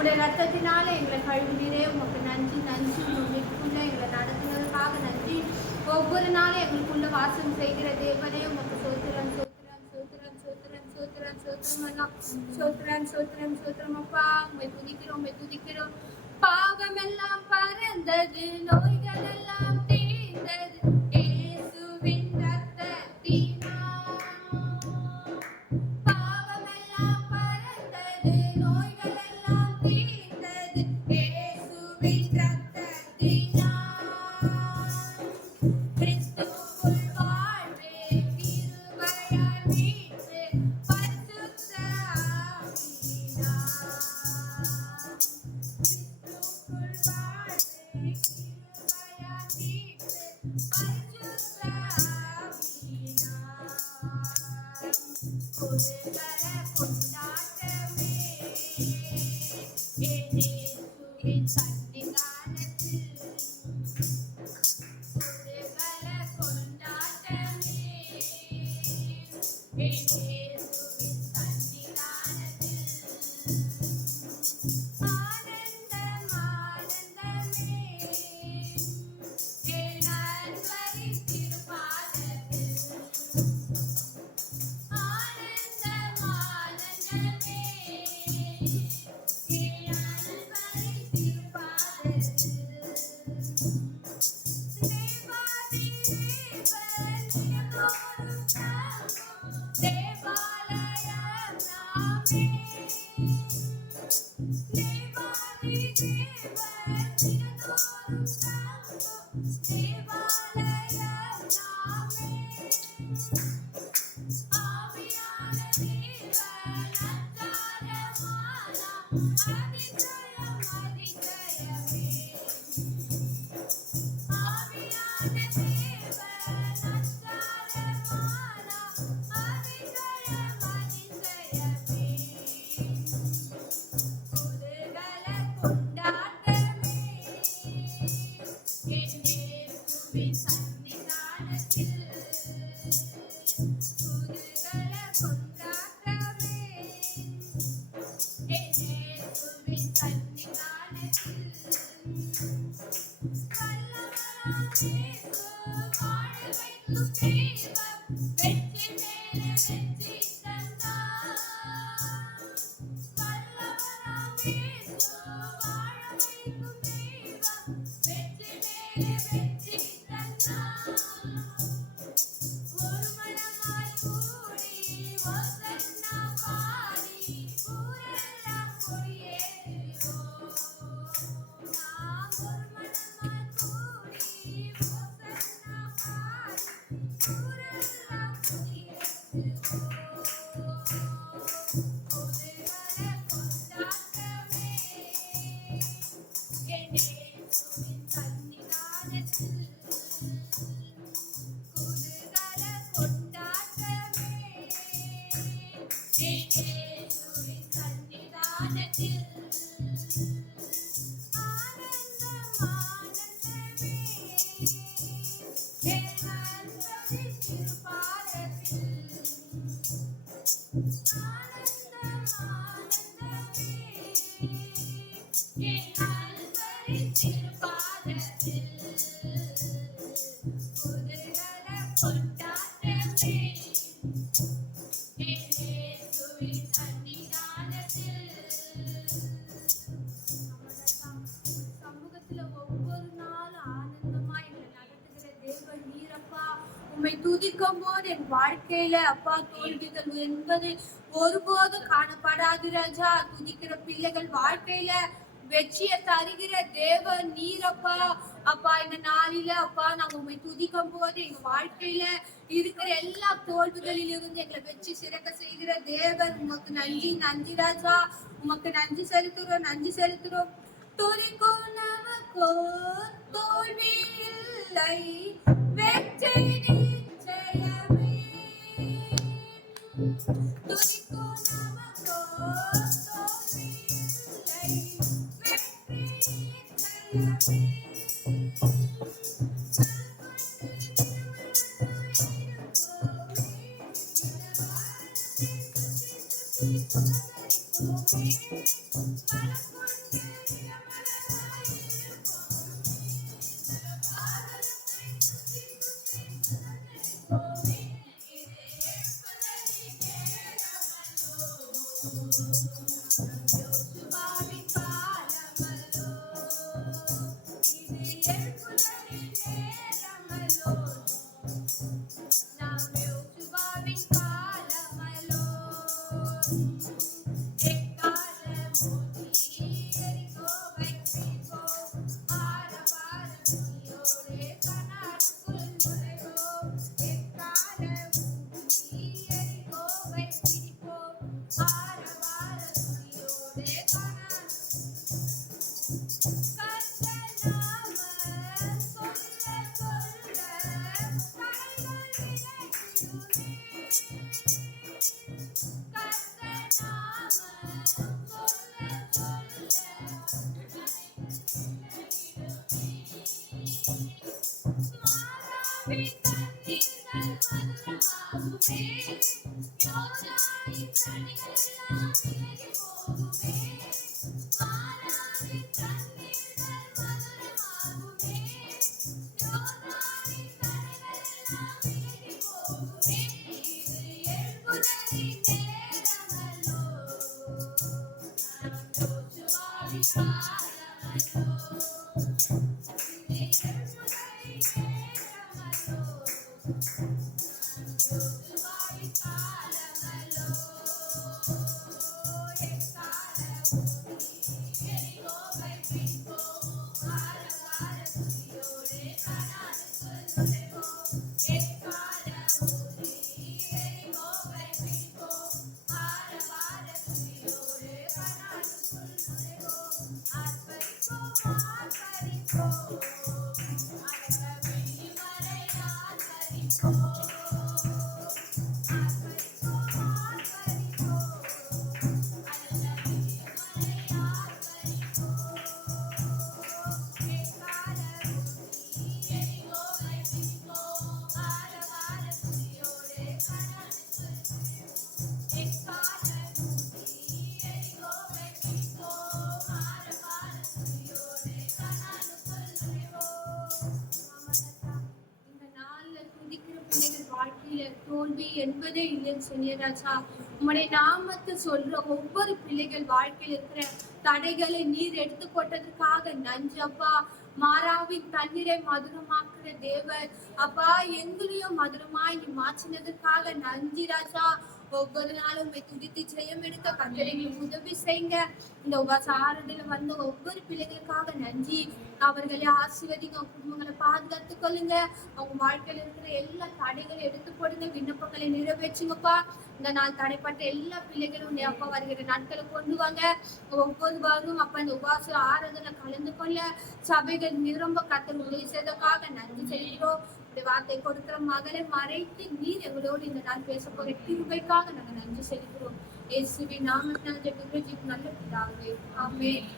உங்களுடைய ரத்தத்தினால எங்களை கழுவினரே, உமக்கு நன்றி நன்றி. உங்களுக்குள்ள எங்களை நடத்துனதுக்காக நன்றி. ஒவ்வொரு நாளும் எங்களுக்குள்ள வாசம் செய்கிற தேவனே, உமக்கு சோத்திரம் சோத்திரம் சோத்திரம் சோத்திரம் சோத்திரம் சோத்திரம் எல்லாம் சோத்திரம் சோத்திரம் சோத்திரம் அப்பா. உண்மை துதிக்கிறோம், உண்மை துதிக்கிறோம். பாவமெல்லாம் பறந்தது, நோய்கள் எல்லாம் தீர்ந்தது இயேசுவின் ரத்தத்தினால். பாவமெல்லாம் பறந்தது, நோய்கள் எல்லாம் தீர்ந்தது இயேசுவின் ரத்தத்தினால். கிறிஸ்துவுக்குள் வாழ்வே, கிருபையால் மீட்பு, பரிசுத்த ஆவியினால். கிறிஸ்துவுக்குள் வாழ்வே, கிருபையால் மீட்பு, பரிசுத்த ஆவியினால். குருகல கொண்டாட்டமே என் இயேசுவின் சன்னிதானத்தில். குருகல கொண்டாட்டமே என் இயேசுவின் சன்னிதானத்தில். ஆனந்தம் ஆனந்தமே என் நண்பரின் திருப்பாதத்தில். ஆனந்தம் ஆனந்தமே என் நண்பரின் திருப்பாதத்தில். தேவாதி தேவன் தினந்தோறும் தங்கும் தேவாலயம் நாமே. தேவாதி தேவன் தினந்தோறும் தங்கும் தேவாலயம் நாமே. ஆவியான தேவன் அச்சாரமானார், அதிசயம் அதிசயமே. ஆவியான தேவன் அச்சாரமானார், அதிசயம் அதிசயமே. குருகல கொண்டாட்டமே என் இயேசுவின் சன்னிதானத்தில். குருகல கொண்டாட்டமே என் இயேசுவின் சன்னிதானத்தில். வல்லவராம் இயேசு வாழ வைக்கும் தெய்வம், வெற்றி மேலே வெற்றி தந்தார். வல்லவராம் இயேசு வாழ வைக்கும் தெய்வம், வெற்றி மேலே வெற்றி தந்தார். ஒரு மனமாய் கூடி ஓசன்னா பாடி ஊரெல்லாம் கொடியேறுவோம். நாம் ஒரு மனமாய் கூடி ஓசன்னா பாடி ஊரெல்லாம் கொடியேறுவோம். குருகல கொண்டாட்டமே என் இயேசுவின் சன்னிதானத்தில். குருகல கொண்டாட்டமே என் இயேசுவின் சன்னிதானத்தில். ஆனந்தம் ஆனந்தமே என் நண்பரின் திருப்பாதத்தில். ஆனந்தம் ஆனந்தமே என் நண்பரின் திருப்பாதத்தில். குருகல கொண்டாட்டமே என் இயேசுவின் சன்னிதானத்தில். சமூகத்துல ஒவ்வொரு நாளும் ஆனந்தமா எங்களை நடத்துகிற தேவன் நீரப்பா. உம்மை துதிக்கும் போது என் வாழ்க்கையில அப்பா தோல்விகள் என்பது ஒருபோதும் காணப்படாது ராஜா. துதிக்கிற பிள்ளைகள் வாழ்க்கையில வெற்றியை தருகிற தேவன் நீரப்பா. அப்பா இந்த நாளில அப்பா நாங்க உண்மை துதிக்கும் போது எங்க வாழ்க்கையில இருக்கிற எல்லா தோல்விகளில் இருந்து எங்களை வெற்றி சிறக்க செய்கிற தேவன் உமக்கு நன்றி நன்றி ராஜா. உமக்கு நன்றி செலுத்துறோம் நன்றி செலுத்துறோம். துதிக்கும் நமக்கோ தோல்வி இல்லை, வெற்றி நிச்சயமே. துதிக்கும் நமக்கோ தோல்வி இல்லை, வெற்றி நிச்சயமே. Thank you. வாழ்க்கையில தோல்வி என்பதே இல்லைன்னு சொன்னிய ராஜா. உம்முடைய நாமத்தை சொல்ற ஒவ்வொரு பிள்ளைகள் வாழ்க்கையில் இருக்கிற தடைகளை நீர் எடுத்து போட்டதுக்காக நன்றி அப்பா. மாறாவின் தண்ணீரை மதுரமாக்குற தேவன் அப்பா, எங்களையும் மதுரமாய் நீ மாற்றினதுக்காக நன்றி ராஜா. ஒவ்வொரு நாளும் துடித்து ஜெயம் எடுக்க கத்தரைகளுக்கு உதவி செய்யுங்க. இந்த உபசாரத்துல வந்த ஒவ்வொரு பிள்ளைகளுக்காக நன்றி. அவர்களை ஆசீர்வதிங்க, குடும்பங்களை பாதுகாத்துக் கொள்ளுங்க. அவங்க வாழ்க்கையில இருக்கிற எல்லா தடைகளை எடுத்து போடுங்க, விண்ணப்பங்களை நிறைவேற்றுங்கப்பா. இந்த நாள் தடைப்பட்ட எல்லா பிள்ளைகளும் அப்பா வருகிற நாட்களை கொண்டு வாங்க. ஒவ்வொரு வாரம் அப்ப இந்த உபாச ஆராதனை கலந்து கொள்ள சபைகள் நிரம்ப கத்தர் உதவி செய்ததுக்காக நன்றி செய்கிறோம். வார்த்தை கொடுக்கிற மகளை மறைத்து நீர் எங்களோடு இந்த நாள் பேச போகிற கிருபைக்காக நாங்கள் நன்றி செலுத்துகிறோம். இயேசுவின் நாமத்தினால் ஜெபிக்கிறோம் நல்ல பிதாவே, ஆமென்.